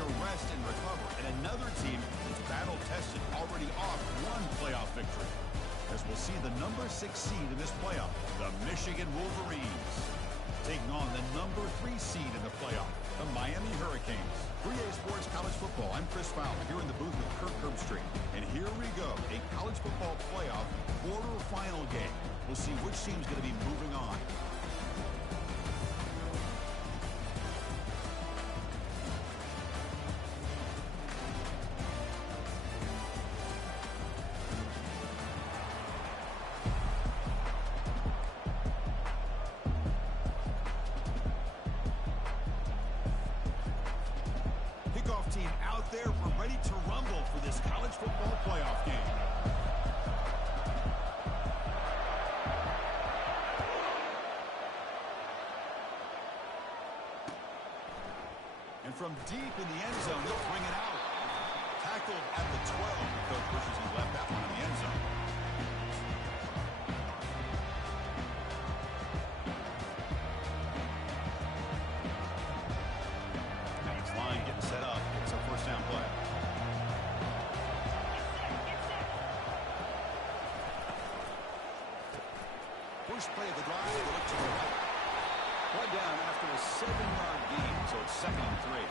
to rest and recover, and another team that's battle-tested already off one playoff victory. As we'll see the number 6 seed in this playoff, the Michigan Wolverines, taking on the number 3 seed in the playoff, the Miami Hurricanes. 3A Sports College Football. I'm Chris Fowler here in the booth with Kirk Herbstreit. And here we go, a college football playoff quarterfinal game. We'll see which team's going to be moving on. Team out there, we're ready to rumble for this college football playoff game. And from deep in the end zone, he'll bring it out. Tackled at the 12. Coach wishes he left that one in the end zone. Getting set up. It's a first down play. First play of the drive. They look to the right. One down after a 7-yard gain, so it's 2nd and 3.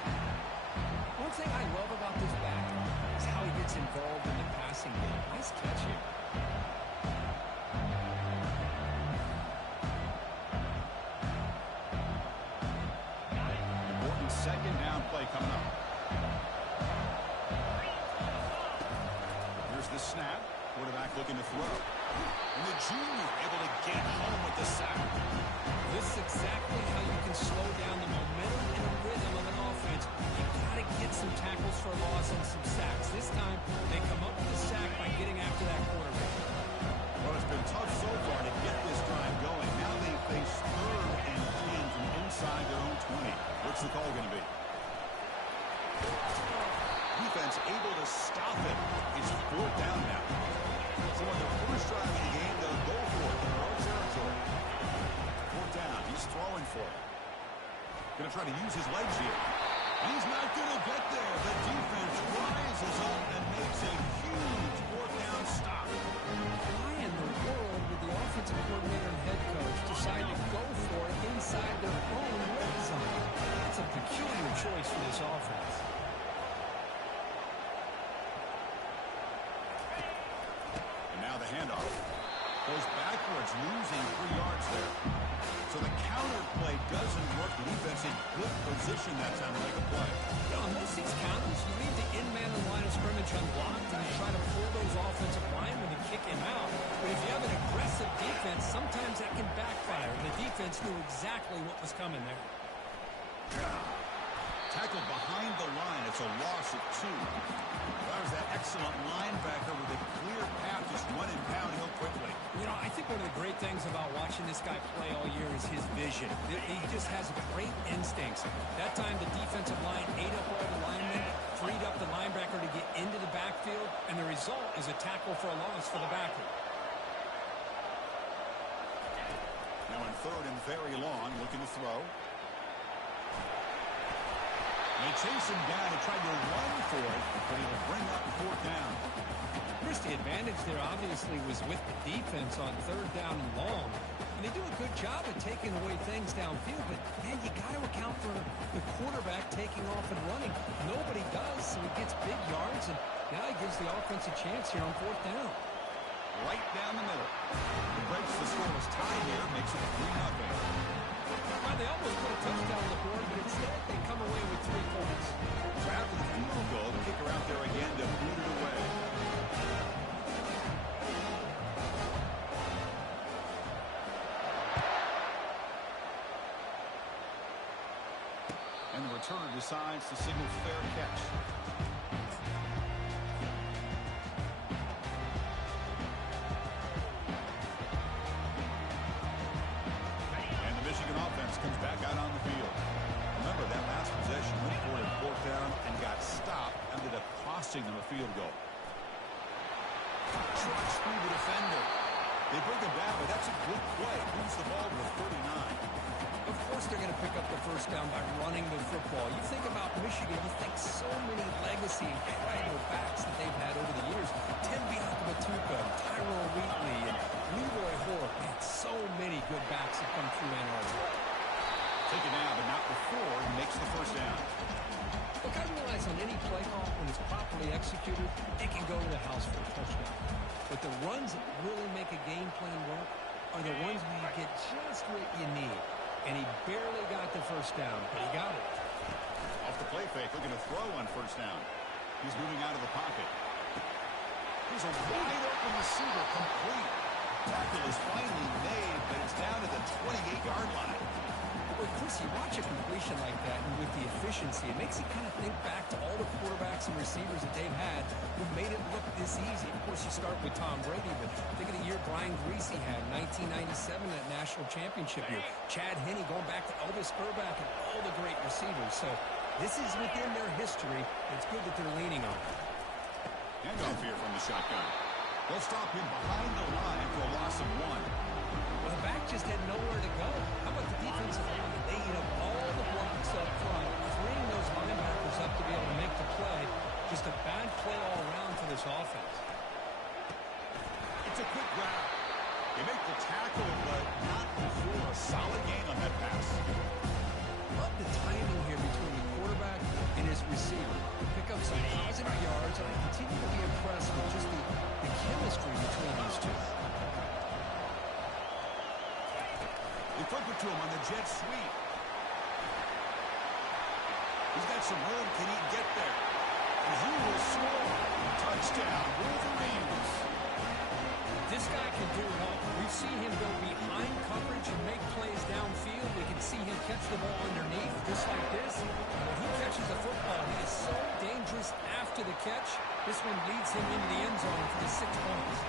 One thing I love about this back is how he gets involved in the passing game. Nice catch here. Second down play coming up. Here's the snap. Quarterback looking to throw. And the junior able to get home with the sack. This is exactly how you can slow down the momentum and the rhythm of an offense. You've got to get some tackles for loss and some sacks. This time, they come up with a sack by getting after that quarterback. Well, it's been tough so far to get this drive going. Now they face 3rd and 10 from inside their own 20. What's the call going to be? Defense able to stop it. It's 4th down now. So on the first drive of the game, they'll go for it in their own territory. 4th down. He's throwing for it. Going to try to use his legs here. He's not going to get there. The defense rises up and makes a huge 4th down stop. Why in the world would the offensive coordinator and head coach decide to go for it inside their own red zone? That's a peculiar choice for this offense. And now the handoff. Goes backwards, losing 3 yards there. So the counter play doesn't work. The defense in good position that time to make a play. You know, on most of these counters, you leave the in-man in line of scrimmage unblocked and you try to pull those offensive linemen and kick him out. But if you have an aggressive defense, sometimes that can backfire. The defense knew exactly what was coming there. Tackled behind the line. It's a loss of 2. That was that excellent linebacker with a clear path, just running downhill quickly. You know, I think one of the great things about watching this guy play all year is his vision. He just has great instincts. That time the defensive line ate up all the linemen, freed up the linebacker to get into the backfield, and the result is a tackle for a loss for the backer. Now in 3rd and very long, looking to throw. They chase him down and try to run for it, but he'll bring up 4th down. Chris, the advantage there obviously was with the defense on 3rd down and long. And they do a good job of taking away things downfield, but, man, you got to account for the quarterback taking off and running. Nobody does, so he gets big yards, and now he gives the offense a chance here on 4th down. Right down the middle. He breaks the scoreless tie here, makes it 3-0. Well, they almost put a touchdown on the board, but instead they come away with 3 points. So after the field goal, the kicker out there again to boot it away. And the returner decides to signal fair catch. Comes back out on the field. Remember, that last possession went for it in 4th down and got stopped, ended up costing them a field goal. Trucks through the defender. They bring him back, but that's a good play. Moves the ball to 39. Of course they're going to pick up the first down by running the football. You think about Michigan Brady, you think so many legacy incredible backs that they've had over the years. Tim Biakabatuka, Tyrone Wheatley, and Leroy Hoare. Man, so many good backs have come through Ann Arbor. Taken down, but not before he makes the first down. Look, I realize on any play call, when it's properly executed, it can go to the house for a touchdown. But the runs that really make a game plan work are the ones where you get just what you need. And he barely got the first down, but he got it. Off the play fake, looking to throw on first down. He's moving out of the pocket. He's a wide open receiver, complete. Tackle is finally made, but it's down at the 28-yard line. Well, Chris, you watch a completion like that, and with the efficiency, it makes you kind of think back to all the quarterbacks and receivers that they've had who made it look this easy. Of course, you start with Tom Brady, but think of the year Brian Greasy had, 1997, that national championship year. Chad Henne going back to Elvis Burback and all the great receivers. So this is within their history. It's good that they're leaning on it. Handoff here from the shotgun. They'll stop him behind the line for a loss of 1. Well, the back just had nowhere to go. How about the defensive line? They eat up all the blocks up front, freeing those linebackers up to be able to make the play. Just a bad play all around for this offense. It's a quick grab. They make the tackle, but not before a solid gain on that pass. Love the timing here between the quarterback and his receiver. Pick up some positive yards, and I continue to be impressed with just the chemistry between these two. They flip it to him on the jet sweep. He's got some room. Can he get there? He will score. Touchdown, Wolverines. This guy can do it all. We've seen him go behind coverage and make plays downfield. We can see him catch the ball underneath, just like this. When he catches a football, he is so dangerous after the catch. This one leads him into the end zone for the 6 points.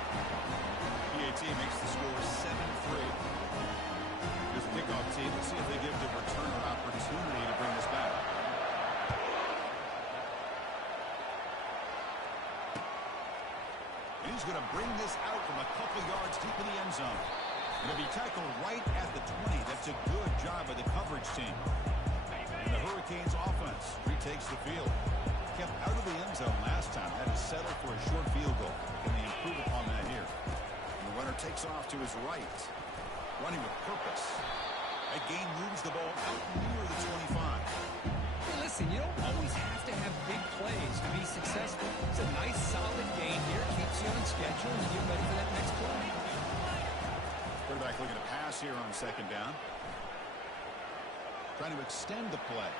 PAT makes the score 7-3. Here's the kickoff team. Let's see if they give the returner opportunity to bring this back. And he's going to bring this out from a couple yards deep in the end zone. Going to be tackled right at the 20. That's a good job by the coverage team. And the Hurricanes offense retakes the field. Kept out of the end zone last time. Had to settle for a short field goal. And they improve upon that here. And the runner takes off to his right. Running with purpose. That gain moves the ball out near the 25. Hey, listen, you don't always have to have big plays to be successful. It's a nice, solid gain here. Keeps you on schedule, and you get ready for that next play. Quarterback looking to pass here on second down. Trying to extend the play.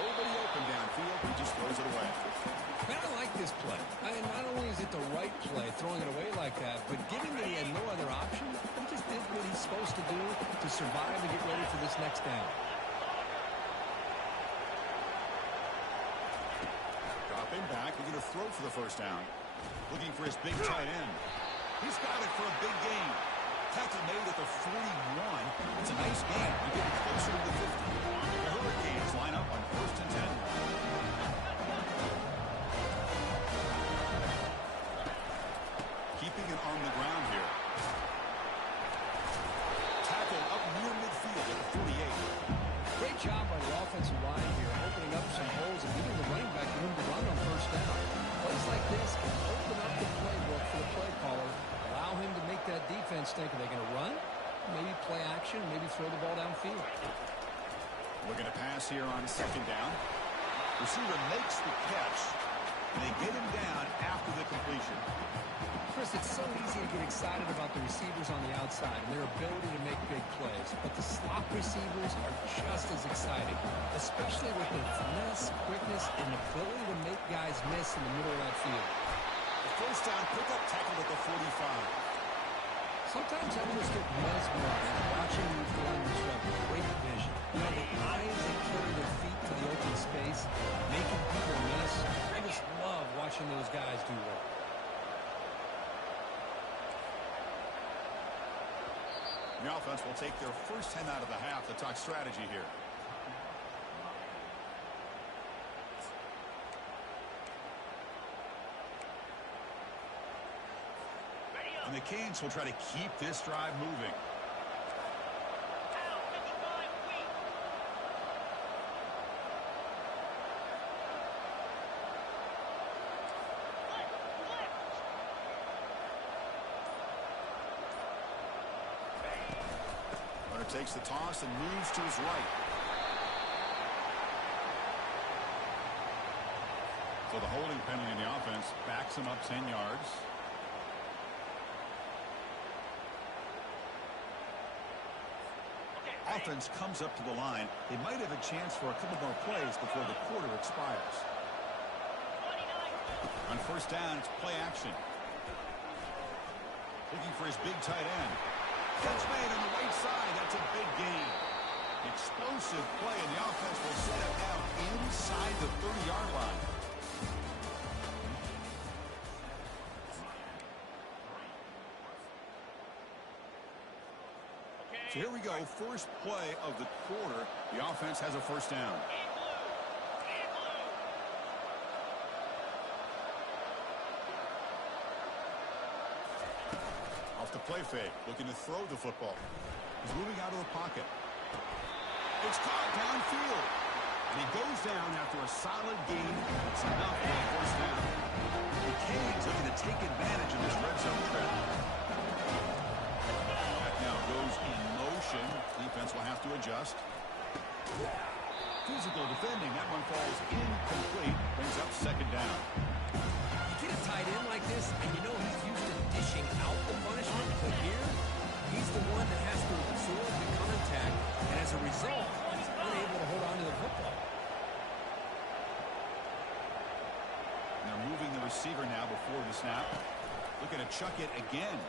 Nobody open downfield. He just throws it away. Man, I like this play. I mean, not only is it the right play, throwing it away like that, but given that he had no other option, he just did what he's supposed to do to survive and get ready for this next down. Dropping back. We're going to throw for the first down. Looking for his big tight end. He's got it for a big gain. Tackle made at the 41. It's a nice gain. We get it closer to the 50. The Hurricanes line up on 1st and 10. Keeping it on the ground here. Tackle up near midfield at the 48. Great job by the offensive line here, opening up some holes and giving the running back room to run on first down. Plays like this can open up the playbook for the play caller, allow him to make that defense think, are they going to run? Maybe play action, maybe throw the ball downfield. Looking to pass here on second down. Receiver makes the catch, and they get him down after the completion. Chris, it's so easy to get excited about the receivers on the outside and their ability to make big plays, but the slot receivers are just as exciting, especially with their finesse, quickness, and ability to make guys miss in the middle of that field. The first down pickup tackled at the 45. Sometimes I just get mesmerized watching these runners who have great vision. You know, the eyes that carry their feet to the open space, making people miss. I just love watching those guys do work. The offense will take their first 10 out of the half to talk strategy here. And the Canes will try to keep this drive moving. Takes the toss and moves to his right. So the holding penalty in the offense backs him up 10 yards. Offense comes up to the line. They might have a chance for a couple more plays before the quarter expires. On first down, it's play action. Looking for his big tight end. Catch made on the right side. That's a big gain. Explosive play, and the offense will set it out inside the 30-yard line. So here we go, first play of the quarter. The offense has a first down. Off the play fake, looking to throw the football. He's moving out of the pocket. It's caught downfield. And he goes down after a solid gain. It's enough for a first down. The Canes looking to take advantage of this red zone trap. That now goes in motion. Defense will have to adjust. Physical defending. That one falls incomplete. Brings up second down. You get a tight end like this, and you know he's used to dishing out the punishment. But here, he's the one that has to absorb the contact. And as a result, he's unable to hold on to the football. They're moving the receiver now before the snap. Looking to chuck it again.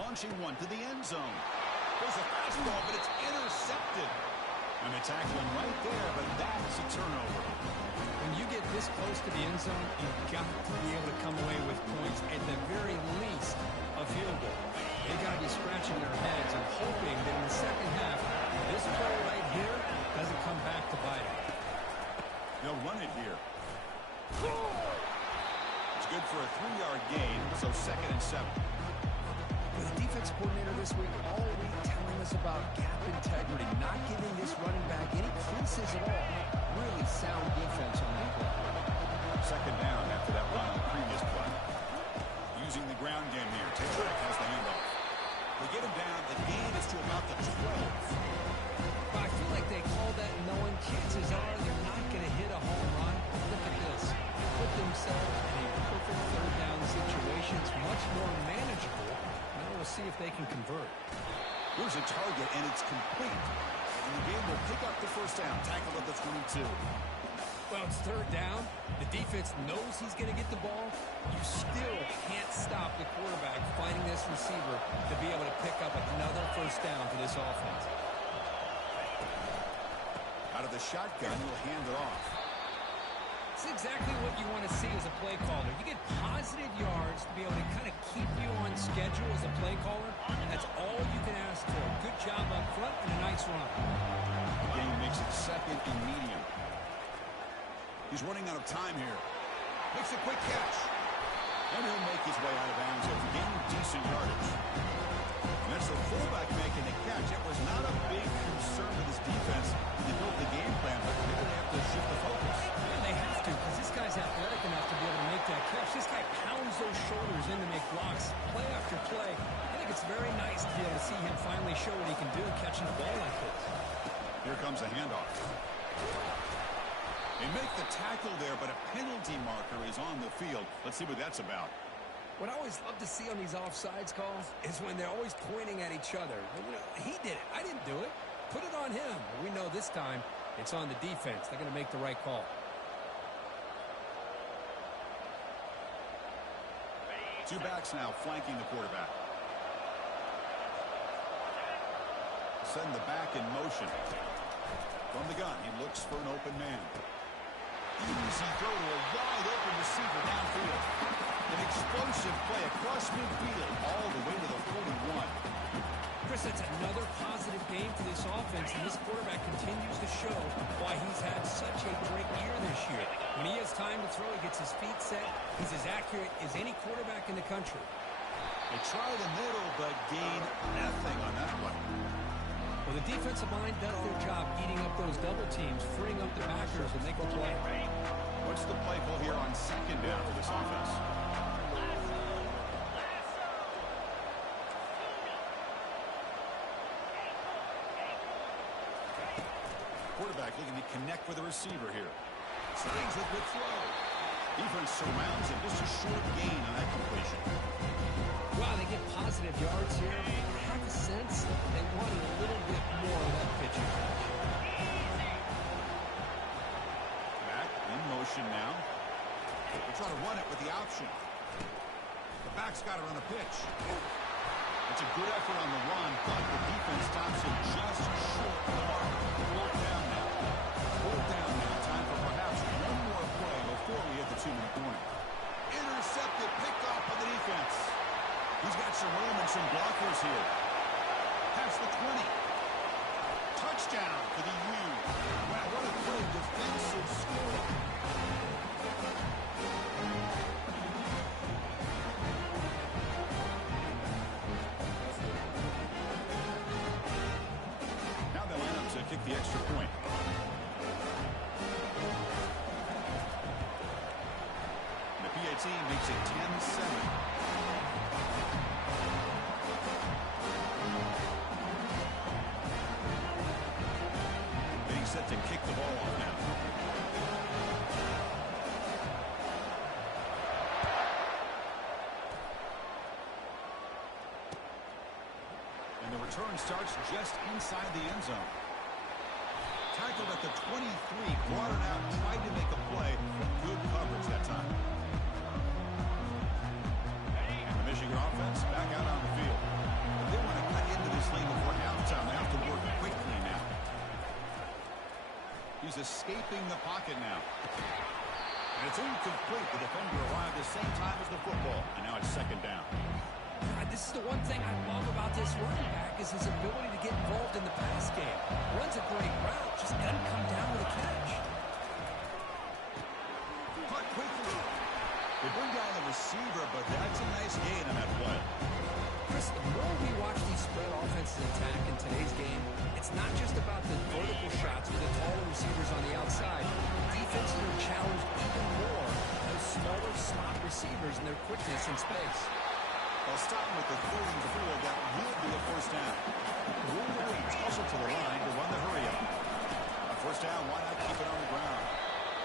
Launching one to the end zone. There's a fastball, but it's intercepted. And they tackle him right there, but that's a turnover. When you get this close to the end zone, you've got to be able to come away with points. At the very least, a field goal. They've got to be scratching their heads and hoping that in the second half, this play right here doesn't come back to bite them. They'll run it here. It's good for a 3-yard gain, so 2nd and 7. With the defense coordinator this week, all week telling us about gap integrity, not giving this running back any creases at all. Really sound defense on that play. 2nd down after that run on the previous play. Using the ground game here. Taylor has the handoff. They get him down. The gain is to about the 12. I feel like they call that knowing chances are they're not going to hit a home run. Look at this. They put themselves in a perfect third down situation. It's much more manageable. We'll see if they can convert. Here's a target, and it's complete. And the game will pick up the first down. Tackled at the 22. Well, it's third down. The defense knows he's going to get the ball. You still can't stop the quarterback finding this receiver to be able to pick up another first down for this offense. Out of the shotgun, he'll hand it off. It's exactly what you want to see as a play caller. You get positive yards to be able to kind of keep you on schedule as a play caller. That's all you can ask for. Good job up front and a nice run. The game makes it 2nd and medium. He's running out of time here. Makes a quick catch. And he'll make his way out of bounds and gain decent yardage. And that's the fullback making the catch. It was not a big concern with his defense. They built the game plan, but maybe they have to shift the focus. They have to, because this guy's athletic enough to be able to make that catch. This guy pounds those shoulders in to make blocks, play after play. I think it's very nice to be able to see him finally show what he can do catching the ball like this. Here comes a handoff. They make the tackle there, but a penalty marker is on the field. Let's see what that's about. What I always love to see on these offsides calls is when they're always pointing at each other. You know, he did it. I didn't do it. Put it on him. We know this time it's on the defense. They're going to make the right call. Two backs now flanking the quarterback. Send the back in motion. From the gun, he looks for an open man. Easy throw to a wide open receiver downfield. An explosive play across midfield all the way to the 41. Chris, that's another positive game for this offense, and this quarterback continues to show why he's had such a great year this year. When he has time to throw, he gets his feet set. He's as accurate as any quarterback in the country. They try the middle, but gain nothing on that one. Well, the defensive line does their job eating up those double teams, freeing up the backers to make the play. What's the play call here on 2nd down for this offense? quarterback looking to connect with a receiver here. Signs a good throw. Defense surrounds him. Just a short gain on that completion. Wow, they get positive yards here. I have a sense they wanted a little bit more of that pitching touch. Back in motion now. They're trying to run it with the option. The back's got it on the pitch. It's a good effort on the run, but the defense stops him just short of the mark. Fourth down now. Fourth down now. Time for perhaps one more play before we hit the 2-minute warning. Intercepted, picked off by the defense. He's got some room and some blockers here. Past the 20. Touchdown for the U. Wow, what a great defensive score. Now they line up to kick the extra point. And the PAT makes it 10-7. Set to kick the ball off now. And the return starts just inside the end zone. Tackled at the 23, brought it out, tried to make a play. Good coverage that time. And the Michigan offense back out on the field. They want to cut into this lane before halftime. They have to work quickly now. He's escaping the pocket now. And it's incomplete. The defender arrived at the same time as the football. And now it's second down. This is the one thing I love about this running back is his ability to get involved in the pass game. Runs a great route, just doesn't come down with a catch. Cut quickly. They bring down the receiver, but that's a nice gain on that play. Chris, the more we watch these spread offenses attack in today's game, it's not just about the vertical shots with the taller receivers on the outside. Defenses are challenged even more by those smaller slot receivers and their quickness in space. They'll stop him with the 34. That will be a first down. Wolverines also to the line to run the hurry up. A first down, why not keep it on the ground?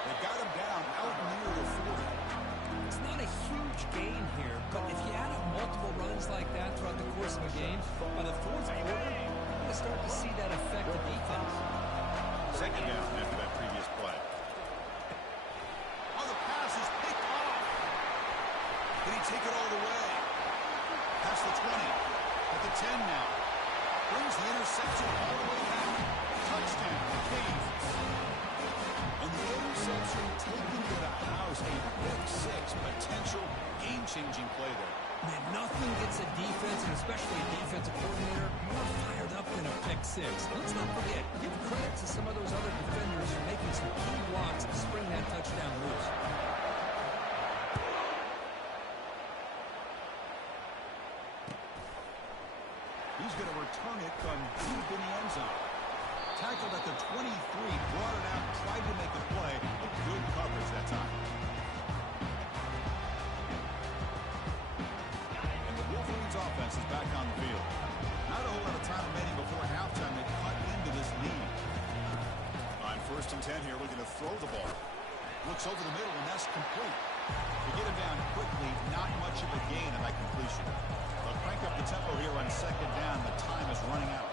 They got him down out near the 40. It's not a huge gain here, but if you add up multiple runs like that throughout the course of a game, by the fourth quarter, you're going to start to see that affect the defense. Second down after that previous play. Oh, the pass is picked off. Did he take it all the way? Past the 20. At the 10 now. Brings the interception all the way back. Touchdown, Canes. And the interception taken to the house. A pick six. Potential game-changing play there. Man, nothing gets a defense, and especially a defensive coordinator, more fired up than a pick six. And let's not forget, give credit to some of those other defenders for making some key blocks to spring that touchdown loose. He's going to return it from deep in the end zone. Tackled at the 23, brought it out, tried to make a play, but good coverage that time. And the Wolverines offense is back on the field. Not a whole lot of time remaining before halftime to cut into this lead. On 1st and 10 here, looking to throw the ball. Looks over the middle, and that's complete. To get him down quickly, not much of a gain on that completion. They'll crank up the tempo here on second down. The time is running out.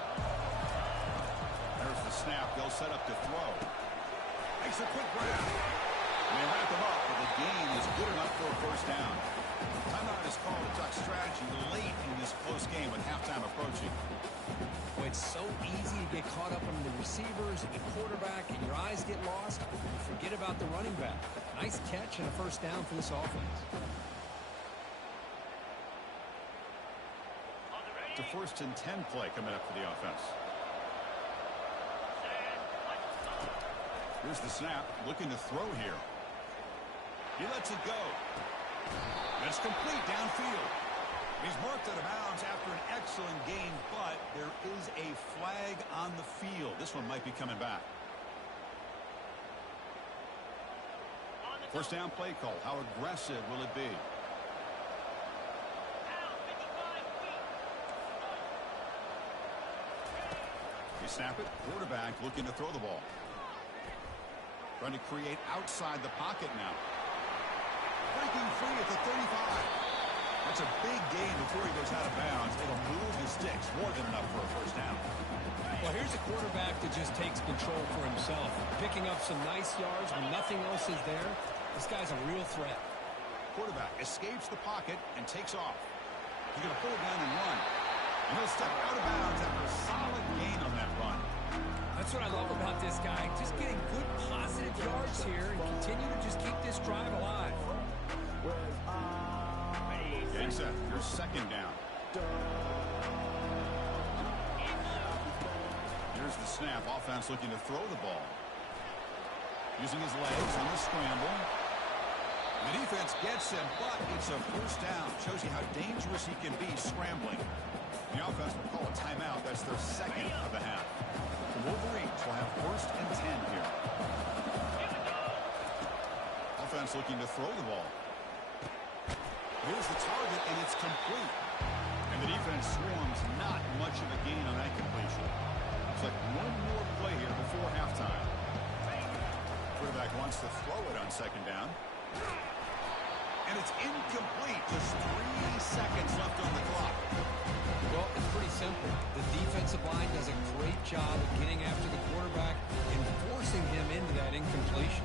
There's the snap. They'll set up to throw. Makes a quick grab. And they wrap him up, but the gain is good enough for a first down. Timeout is called to talk strategy late in this close game with halftime approaching. Boy, it's so easy to get caught up on the receivers and the quarterback, and your eyes get lost. You forget about the running back. Nice catch and a first down for this offense. It's a 1st and 10 play coming up for the offense. Here's the snap, looking to throw here. He lets it go. It's complete downfield. He's marked out of bounds after an excellent game, but there is a flag on the field. This one might be coming back. First down play call. How aggressive will it be? You snap it. Quarterback looking to throw the ball. Trying to create outside the pocket now. Breaking free at the 35. That's a big gain before he goes out of bounds. It'll move the sticks. More than enough for a first down. Well, here's a quarterback that just takes control for himself. Picking up some nice yards when nothing else is there. This guy's a real threat. Quarterback escapes the pocket and takes off. He's going to pull it down and run. And he'll step out of bounds after a solid gain on that run. That's what I love about this guy. Just getting good positive yards here and continue to just keep this drive alive. Getting set. Here's second down. Here's the snap. Offense looking to throw the ball. Using his legs on the scramble. The defense gets him, but it's a first down. Shows you how dangerous he can be scrambling. The offense will call a timeout. That's their second of the half. The Wolverines will have first and 10 here. Offense looking to throw the ball. Here's the target, and it's complete. And the defense swarms, not much of a gain on that completion. Looks like one more play here before halftime. Quarterback wants to throw it on second down. And it's incomplete. Just 3 seconds left on the clock. Well, it's pretty simple. The defensive line does a great job of getting after the quarterback and forcing him into that incompletion.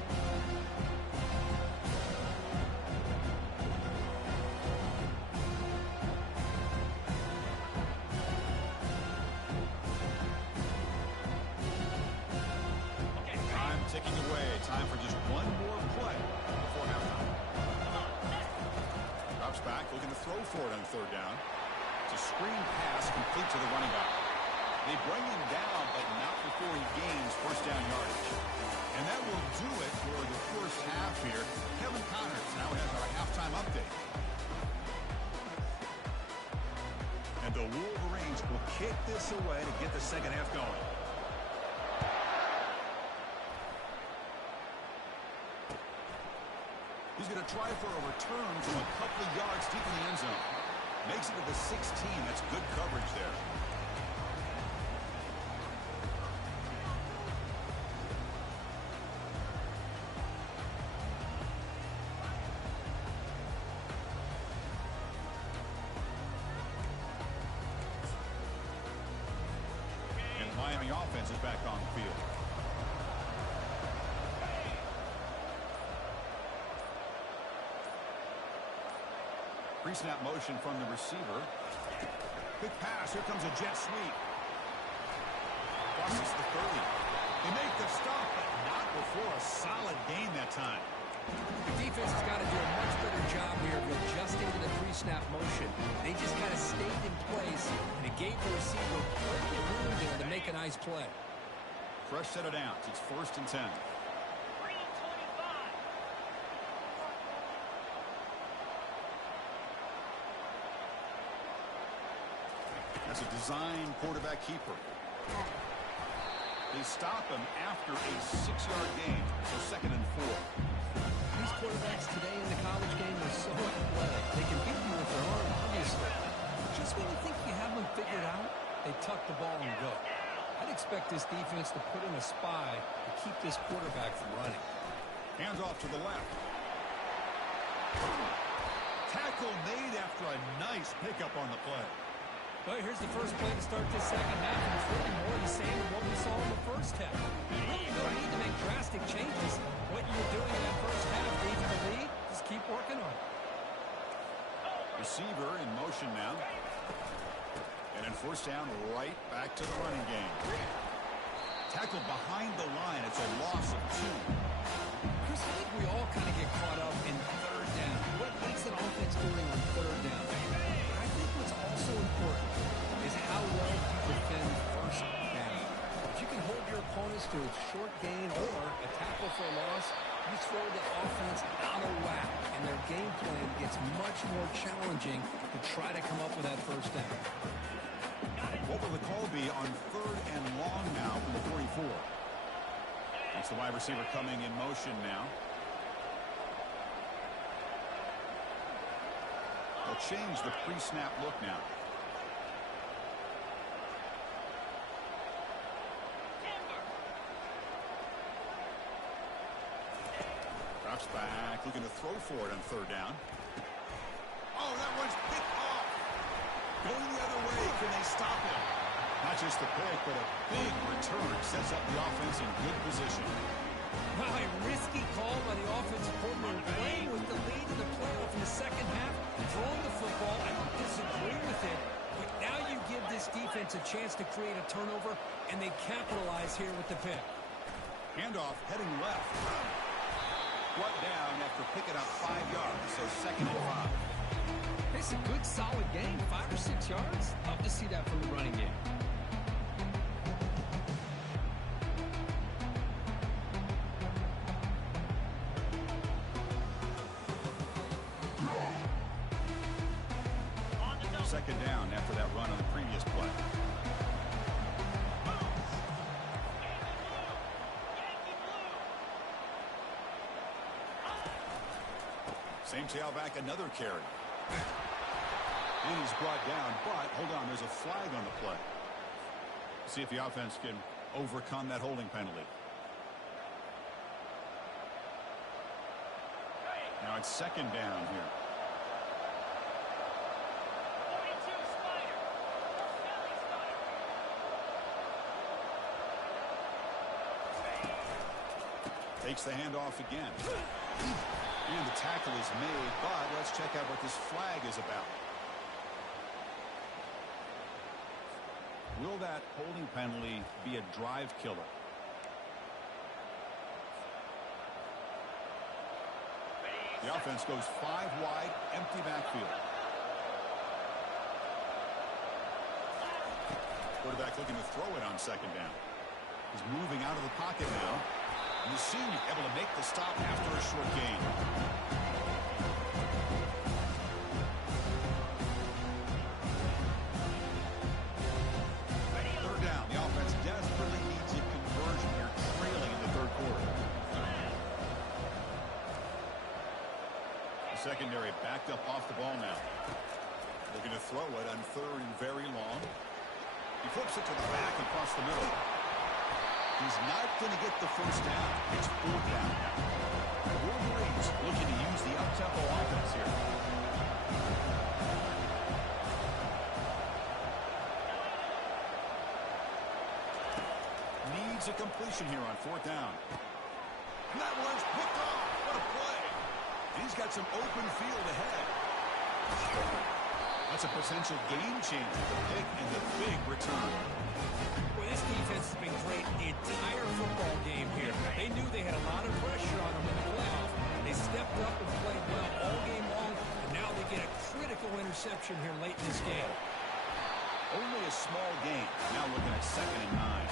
Time ticking away. Time for just one more play before halftime. Drops back, looking to throw for it on third down. It's a screen pass complete to the running back. They bring him down, but not before he gains first down yardage. And that will do it for the first half here. Kevin Connors now has our halftime update. And the Wolverines will kick this away to get the second half going. He's going to try for a return from a couple of yards deep in the end zone. Makes it to the 16. That's good coverage there. And Miami offense is back on the field. Pre-snap motion from the receiver. Quick pass. Here comes a jet sweep. Crosses the 30. They make the stop, but not before a solid gain that time. The defense has got to do a much better job here of adjusting to the pre-snap motion. They just kind of stayed in place, and it gave the receiver plenty of room there to make a nice play. Fresh set of downs. It's first and 10. That's a design quarterback keeper. They stop him after a 6-yard gain, so second and 4. These quarterbacks today in the college game are so athletic. They can beat you with their arm, obviously. Just when you think you have them figured out, they tuck the ball and go. I'd expect this defense to put in a spy to keep this quarterback from running. Hands off to the left. Tackle made after a nice pickup on the play. Well, here's the first play to start this second half, and it's really more the same of what we saw in the first half. You really don't need to make drastic changes. What you were doing in that first half gave you the lead. Just keep working on it. Receiver in motion now. And then first down, right back to the running game. Tackled behind the line. It's a loss of 2. Chris, I think we all kind of get caught up in third down. What makes an offense doing on third down? But I think what's also important is how well you defend first down. If you can hold your opponents to a short gain or a tackle for a loss, you throw the offense out of whack, and their game plan gets much more challenging to try to come up with that first down. What will the call be on third and long now from the 44? That's the wide receiver coming in motion now. They'll change the pre-snap look now. Drops back, looking to throw for it on third down. Oh, that one's picked off. Going the other way. Can they stop him? Not just the pick, but a big return sets up the offense in good position. Wow, a risky call by the offensive coordinator, playing with the lead in the playoff in the second half, throwing the football. I don't disagree with it, but now you give this defense a chance to create a turnover, and they capitalize here with the pick. Handoff heading left. Brought down after picking up 5 yards, so 2nd and 5. It's a good, solid game, 5 or 6 yards. Love to see that from the running game. Second down after that run on the previous play. Same tailback, another carry. And he's brought down, but hold on, there's a flag on the play. See if the offense can overcome that holding penalty. Now it's second down here. Takes the handoff again. And the tackle is made, but let's check out what this flag is about. Will that holding penalty be a drive killer? The offense goes 5 wide, empty backfield. Quarterback looking to throw it on second down. He's moving out of the pocket now. And the senior able to make the stop after a short gain. Third down. The offense desperately needs a conversion here, trailing in the third quarter. The secondary backed up off the ball now. Looking to throw it on third and very long. He flips it to the back across the middle. He's not going to get the first down. It's 4th down now. The Wolverines looking to use the up-tempo offense here. Needs a completion here on 4th down. And that one's picked off. What a play. And he's got some open field ahead. That's a potential game changer. The pick and the big return. Well, this defense has been great the entire football game here. They knew they had a lot of pressure on them in the playoff. They stepped up and played well all game long, and now they get a critical interception here late in this game. Only a small game. Now looking at 2nd and 9.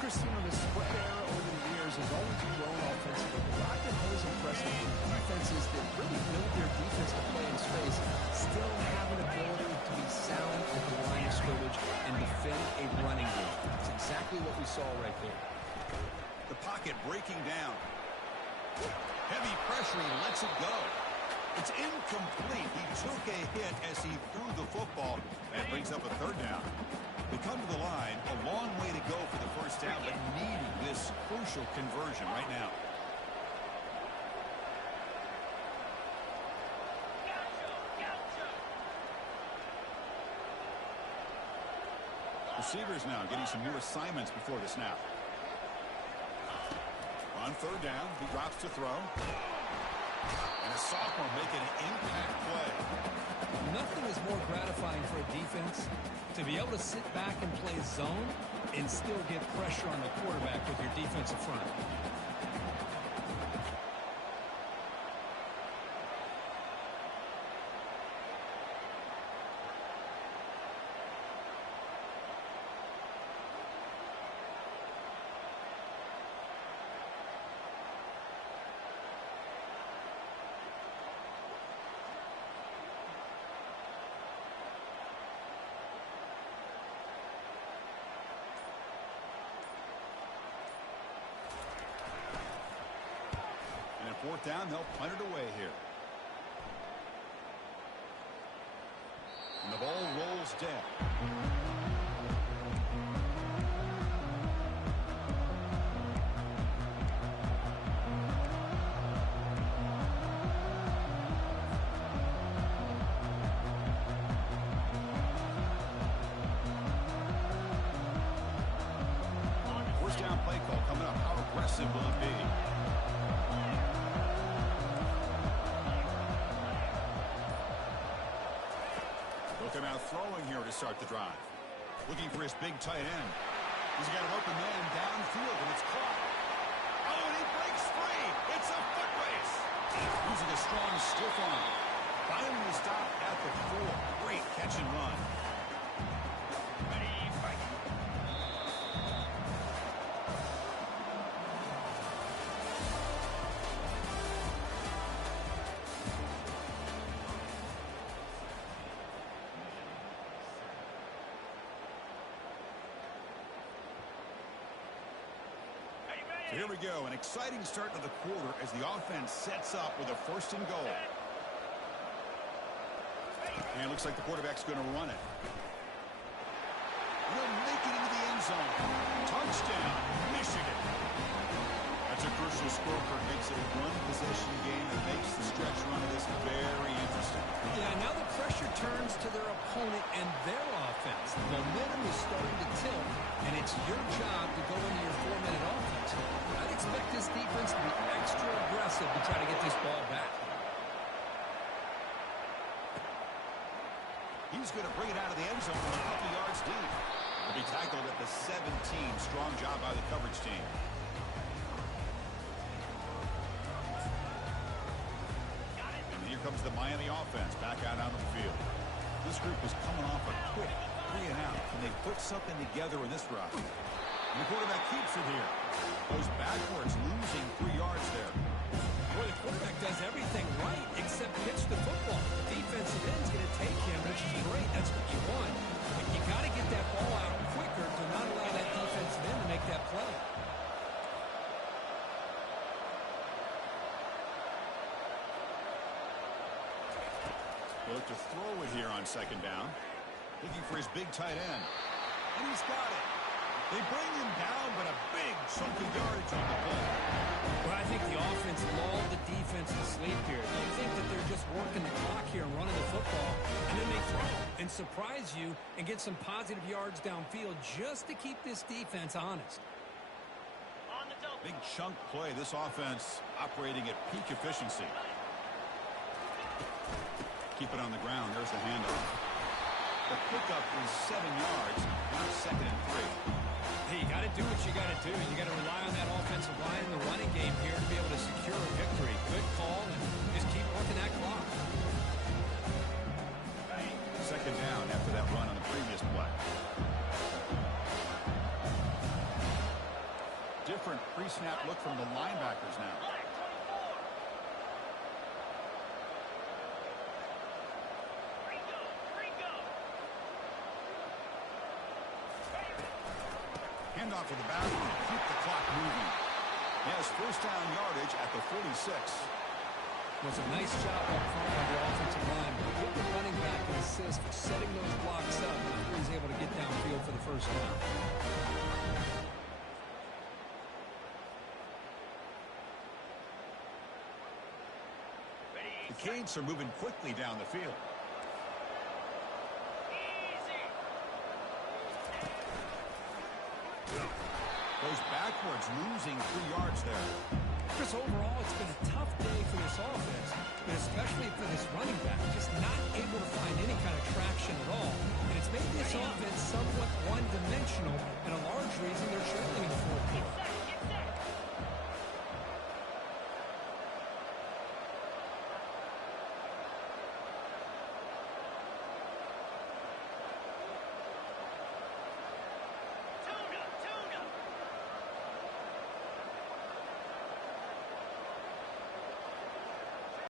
Chris, you know, the spread era over the years has always grown offensively. But I've been always impressed with defenses that really build their defense to play in space, still have an ability to be sound at the line of scrimmage and defend a running game. That's exactly what we saw right there. The pocket breaking down. Heavy pressure, he lets it go. It's incomplete. He took a hit as he threw the football. That brings up a 3rd down. They come to the line, a long way to go for the first down, but needing this crucial conversion right now. Receivers now getting some new assignments before the snap. On 3rd down, he drops to throw. And a sophomore making an impact play. Nothing is more gratifying for a defense to be able to sit back and play zone and still get pressure on the quarterback with your defensive front. And 4th down, they'll punt it away here. And the ball rolls dead. first down play call coming up. How aggressive will it be? Looking out throwing here to start the drive. Looking for his big tight end. He's got an open man downfield, and it's caught. Oh, and he breaks free. It's a foot race. Using a strong stiff arm. Finally stopped at the 4. Great catch and run. Ready, fight. So here we go, an exciting start to the quarter as the offense sets up with a 1st and goal. And it looks like the quarterback's going to run it. He'll make it into the end zone. Touchdown, Michigan. That's a crucial score for it. Makes it a one-possession game and makes the stretch run of this very interesting. Yeah, now the pressure turns to their opponent and their offense. The momentum is starting to tilt, and it's your job to go into your 4-minute offense. I'd expect this defense to be extra aggressive to try to get this ball back. He's going to bring it out of the end zone from a couple yards deep. He'll be tackled at the 17. Strong job by the coverage team. And here comes the Miami offense back out on the field. This group is coming off a quick 3 and out. Can they put something together in this route? And the quarterback keeps it here. Goes backwards, losing 3 yards there. Boy, the quarterback does everything right except pitch the football. The defensive end's going to take him, which is great. That's what you want. But you got to get that ball out quicker to not allow that defensive end to make that play. He'll look to throw it here on 2nd down. Looking for his big tight end. And he's got it. They bring him down, but a big chunk of yardage on the play. Well, I think the offense lulled the defense to sleep here. You think that they're just working the clock here and running the football, and then they throw and surprise you and get some positive yards downfield just to keep this defense honest. Big chunk play. This offense operating at peak efficiency. Keep it on the ground. There's the handoff. The pickup is 7 yards. Now 2nd and 3. Hey, you got to do what you got to do. You got to rely on that offensive line in the running game here to be able to secure a victory. Good call, and just keep working that clock. 2nd down after that run on the previous play. Different pre-snap look from the linebackers now. Handoff to the back and keep the clock moving. He has 1st down yardage at the 46. It was a nice job up front by the offensive line. Give the running back an assist for setting those blocks up before he's able to get downfield for the 1st down. The Canes are moving quickly down the field. Goes backwards, losing 3 yards there. Chris, overall, it's been a tough day for this offense, but especially for this running back, just not able to find any kind of traction at all. And it's made this